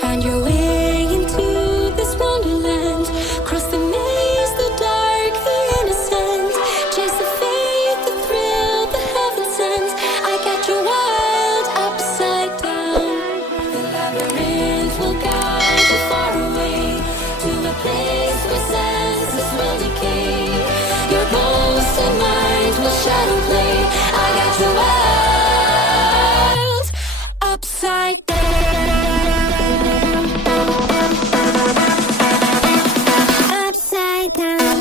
Find your way into this wonderland. Cross the maze, the dark, the innocent. Chase the faith, the thrill, the heaven sent. I got you wild upside down. The labyrinth will guide you far away to a place where senses will decay. Your ghost and mind will shadow play. I got you wild upside down. Upside down.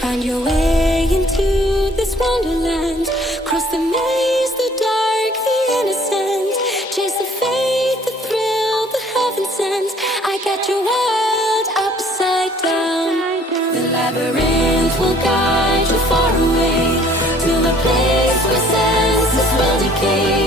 Find your way into this wonderland. Cross the maze, the dark, the innocent. Chase the faith, the thrill, the heaven sent. I got you wild upside down. The labyrinth will guide you far away to a place where senses will decay.